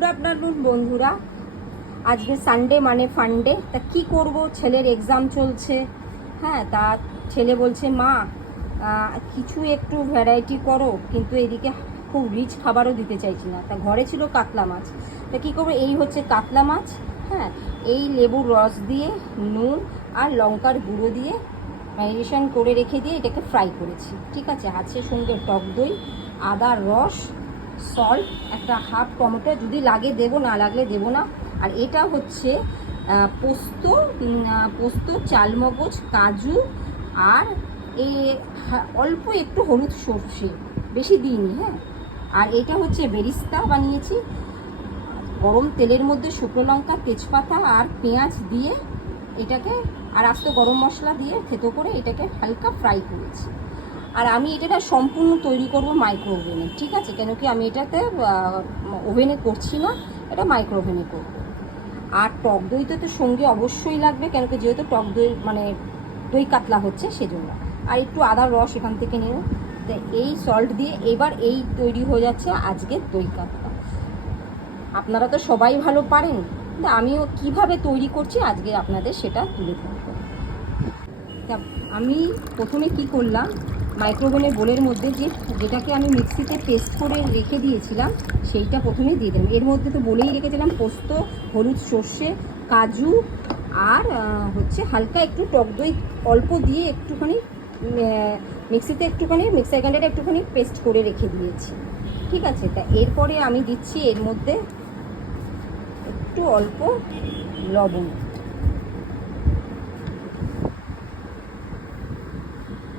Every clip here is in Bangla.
গুড আফটারনুন বন্ধুরা। আজকে সানডে মানে ফান্ডে। তা কি করব, ছেলের এক্সাম চলছে। হ্যাঁ, তা ছেলে বলছে মা কিছু একটু ভ্যারাইটি করো, কিন্তু এদিকে খুব রিচ খাবারও দিতে চাইছি না। তা ঘরে ছিল কাতলা মাছ, তা কী করবো, এই হচ্ছে কাতলা মাছ। হ্যাঁ, এই লেবুর রস দিয়ে নুন আর লঙ্কার গুঁড়ো দিয়ে ম্যারিনেশন করে রেখে দিয়ে এটাকে ফ্রাই করেছি। ঠিক আছে, আছে সঙ্গে টক দই, আদার রস, সল্ট, একটা হাফ টমেটো, যদি লাগে দেবো, না লাগলে দেবো না। আর এটা হচ্ছে পোস্ত, পোস্ত, চালমগজ, কাজু আর এই অল্প একটু হলুদ সর্ষে, বেশি দিইনি। হ্যাঁ, আর এটা হচ্ছে বেরিস্তা বানিয়েছি। গরম তেলের মধ্যে শুকনো লঙ্কা, তেজপাতা আর পেঁয়াজ দিয়ে এটাকে, আর আস্ত গরম মশলা দিয়ে থেতো করে এটাকে হালকা ফ্রাই করেছি। আর আমি এটা সম্পূর্ণ তৈরি করব মাইক্রো ওভেনে। ঠিক আছে, কেন কি আমি এটাতে ওভেনে করছি না, এটা মাইক্রো ওভেনে করব। আর টক দইতে তো সঙ্গে অবশ্যই লাগবে, কেন কি যেহেতু টক দই মানে দই কাতলা হচ্ছে সেজন্য। আর একটু আদার রস এখান থেকে নেব। তো এই সল্ট দিয়ে এবার এই তৈরি হয়ে যাচ্ছে আজকের দই কাতলা। আপনারা তো সবাই ভালো পারেন, কিন্তু আমিও কিভাবে তৈরি করছি আজকে আপনাদের সেটা তুলে ধরব। আমি প্রথমে কি করলাম, মাইক্রোওভেনের বোলের মধ্যে যেটাকে আমি মিক্সিতে পেস্ট করে রেখে দিয়েছিলাম সেইটা প্রথমে দিয়ে দিলাম। এর মধ্যে তো বলেই রেখেছিলাম পোস্ত, হলুদ সর্ষে, কাজু আর হচ্ছে হালকা একটু টক দই অল্প দিয়ে একটুখানি মিক্সিতে একটুখানি মিক্সার গ্রাইন্ডারে একটুখানি পেস্ট করে রেখে দিয়েছি। ঠিক আছে, তা এরপরে আমি দিচ্ছি এর মধ্যে একটু অল্প লবণ।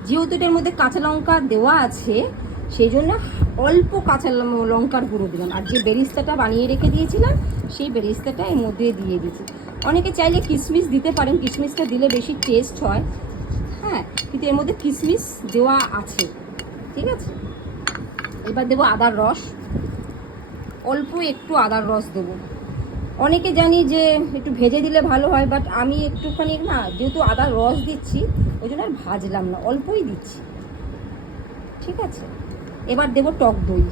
যেহেতু এটার মধ্যে কাঁচা লঙ্কা দেওয়া আছে সেই জন্য অল্প কাঁচা লঙ্কার গুঁড়ো দিলাম। আর যে বেরিস্তাটা বানিয়ে রেখে দিয়েছিলাম সেই বেরিস্তাটা এর মধ্যে দিয়ে দিয়েছি। অনেকে চাইলে কিশমিশ দিতে পারেন, কিশমিশটা দিলে বেশি টেস্ট হয়। হ্যাঁ, কিন্তু এর মধ্যে কিশমিশ দেওয়া আছে। ঠিক আছে, এবার দেবো আদার রস, অল্প একটু আদার রস দেবো। অনেকে জানি যে একটু ভেজে দিলে ভালো হয়, বাট আমি একটুখানি না, যেহেতু আদার রস দিচ্ছি ওই জন্য আর ভাজলাম না, অল্পই দিচ্ছি। ঠিক আছে, এবার দেবো টক দই।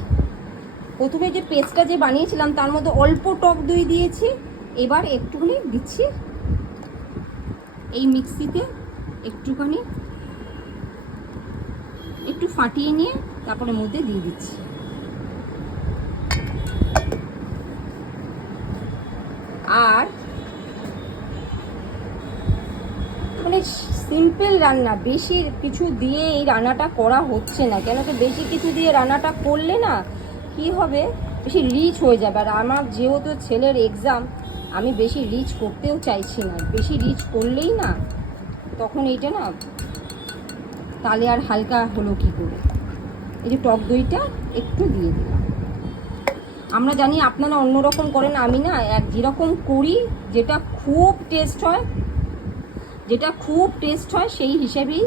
প্রথমে যে পেস্টটা যে বানিয়েছিলাম তার মধ্যে অল্প টক দই দিয়েছি। এবার একটুখানি দিচ্ছি এই মিক্সিতে, একটুখানি একটু ফাটিয়ে নিয়ে তারপরে মধ্যে দিয়ে দিচ্ছি। আর মানে সিম্পল রান্না, বেশি কিছু দিয়ে এই রান্নাটা করা হচ্ছে না। কেন কি বেশি কিছু দিয়ে রান্নাটা করলে না কি হবে, বেশি রিচ হয়ে যাবে। আর আমার যেহেতু ছেলের এক্সাম, আমি বেশি রিচ করতেও চাইছি না। বেশি রিচ করলেই না তখন এইটা না তাহলে আর হালকা হলো কি করে। এই যে টক দইটা একটু দিয়ে দিলাম। আমরা জানি আপনারা অন্যরকম করেন, আমি না যেরকম করি, যেটা খুব টেস্ট হয় সেই হিসেবেই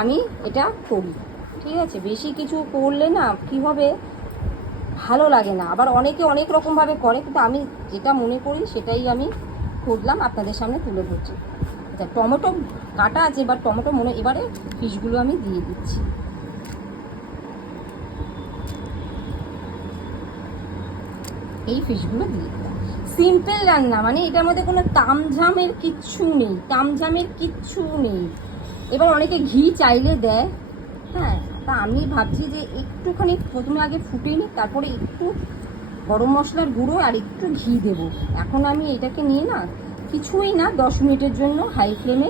আমি এটা করি। ঠিক আছে, বেশি কিছু করলে না কী হবে, ভালো লাগে না। আবার অনেকে অনেক রকমভাবে করে, কিন্তু আমি যেটা মনে করি সেটাই আমি করলাম, আপনাদের সামনে তুলে ধরছি। আচ্ছা, টমেটো কাটা আছে, এবার টমেটো এবারে ফিশগুলো আমি দিয়ে দিচ্ছি। এই ফিশগুলো দিয়ে দিলাম। সিম্পল রান্না, মানে এটার মধ্যে কোনো তামঝামের কিচ্ছু নেই। এবার অনেকে ঘি চাইলে দেয়। হ্যাঁ, তা আমি ভাবছি যে একটুখানি প্রথমে আগে ফুটিয়ে নিই, তারপরে একটু গরম মশলার গুঁড়ো আর একটু ঘি দেব। এখন আমি এটাকে নিয়ে না কিছুই না 10 মিনিটের জন্য হাই ফ্লেমে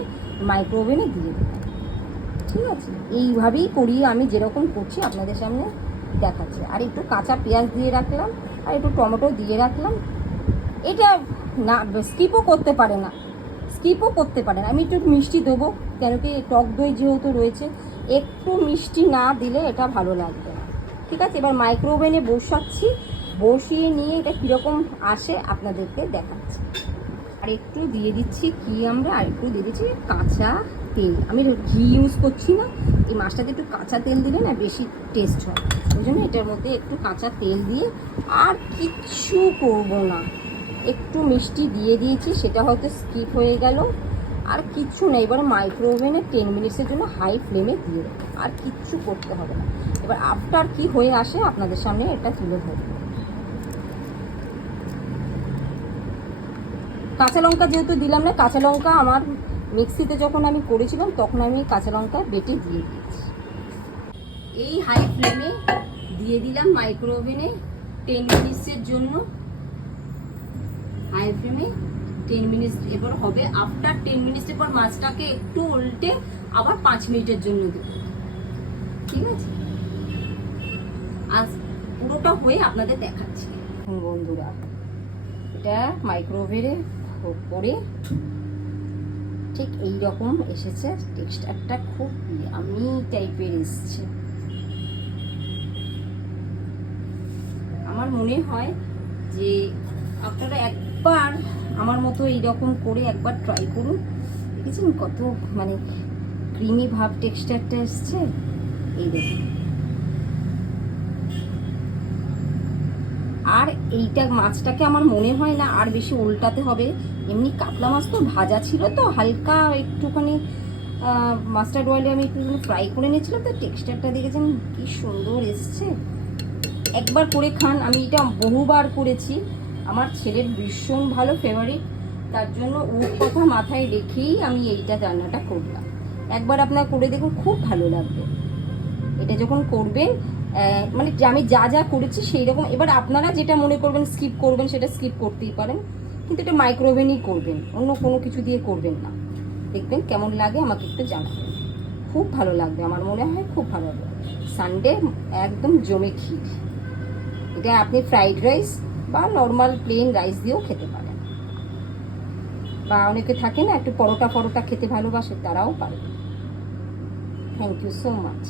মাইক্রো ওভেনে দিয়ে দেব। ঠিক আছে, এইভাবেই করি আমি, যেরকম করছি আপনাদের সামনে দেখাচ্ছি। আর একটু কাঁচা পেঁয়াজ দিয়ে রাখলাম, আর একটু টমেটো দিয়ে রাখলাম। এটা না স্কিপও করতে পারে না, আমি একটু মিষ্টি দেবো, কেন কি টক দই যেহেতু রয়েছে, একটু মিষ্টি না দিলে এটা ভালো লাগবে না। ঠিক আছে, এবার মাইক্রো ওভেনে বসিয়ে নিয়ে এটা কীরকম আসে আপনাদেরকে দেখাচ্ছি। আর একটু দিয়ে দিচ্ছি আর একটু দিয়ে দিচ্ছি কাঁচা তেল। আমি ঘি ইউজ করছি না, এই মাছটাতে একটু কাঁচা তেল দিলে না বেশি টেস্ট হয়, ওই জন্য এটার মধ্যে একটু কাঁচা তেল দিয়ে। আর কিচ্ছু করবো না, একটু মিষ্টি দিয়ে দিয়েছি, সেটা হয়তো স্কিপ হয়ে গেল। আর কিচ্ছু না, এবার মাইক্রো ওভেনে 10 মিনিটসের জন্য হাই ফ্লেমে দিয়ে দেবো, আর কিচ্ছু করতে হবে না। এবার আফটার কি হয়ে আসে আপনাদের সামনে এটা তুলে ধরবো। কাঁচা লঙ্কা যেহেতু দিলাম না, কাঁচা লঙ্কা আমার মিক্সিতে যখন আমি করেছিলাম তখন আমি কাঁচা লঙ্কা বেটে দিয়ে দিয়েছি। এই হাই ফ্লেমে দিয়ে দিলাম মাইক্রোওভেনে 10 মিনিটসের জন্য। হাই ফ্লেমে 10 মিনিট এবার হবে। আফটার 10 মিনিট পর মাছটাকে একটু উল্টে আবার 5 মিনিটের জন্য দেবো, ঠিক আছে? আজ পুরোটা হয়ে আপনাদের দেখাচ্ছি। বন্ধুরা, এটা মাইক্রোওভেনে করে ঠিক এই রকম এসেছে, টেক্সচারটা খুব ইয়ামি টাইপের এসছে। আমার মনে হয় যে আপনারা একবার আমার মতো এইরকম করে একবার ট্রাই করুন। দেখেছেন কত মানে ক্রিমি ভাব টেক্সচারটা এসছে, এই দেখুন। আর এইটা মাছটাকে আমার মনে হয় না আর বেশি উল্টাতে হবে। এমনি কাতলা মাছ তো ভাজা ছিল, তো হালকা একটুখানি মাস্টার্ড অয়েলে আমি একটু ফ্রাই করে নিয়েছিলাম, তো টেক্সচারটা দেখেছেন কি সুন্দর এসছে। একবার করে খান, আমি এটা বহুবার করেছি, আমার ছেলের ভীষণ ভালো ফেভারিট, তার জন্য ওর কথা মাথায় রেখেই আমি এইটা রান্নাটা করলাম। একবার আপনারা করে দেখুন, খুব ভালো লাগবে। এটা যখন করবেন মানে আমি যা যা করেছি সেই রকম, এবার আপনারা যেটা মনে করবেন স্কিপ করবেন সেটা স্কিপ করতেই পারেন, কিন্তু এটা মাইক্রোওভেনই করবেন, অন্য কোনো কিছু দিয়ে করবেন না। দেখবেন কেমন লাগে আমাকে একটু জানাবেন, খুব ভালো লাগবে, আমার মনে হয় খুব ভালো লাগবে। সানডে একদম জমে ক্ষীর। এটা আপনি ফ্রাইড রাইস বা নর্মাল প্লেন রাইস দিয়েও খেতে পারেন, বা অনেকে থাকে না একটু পরোটা ফরোটা খেতে ভালোবাসে, তারাও পারে। Thank you so much.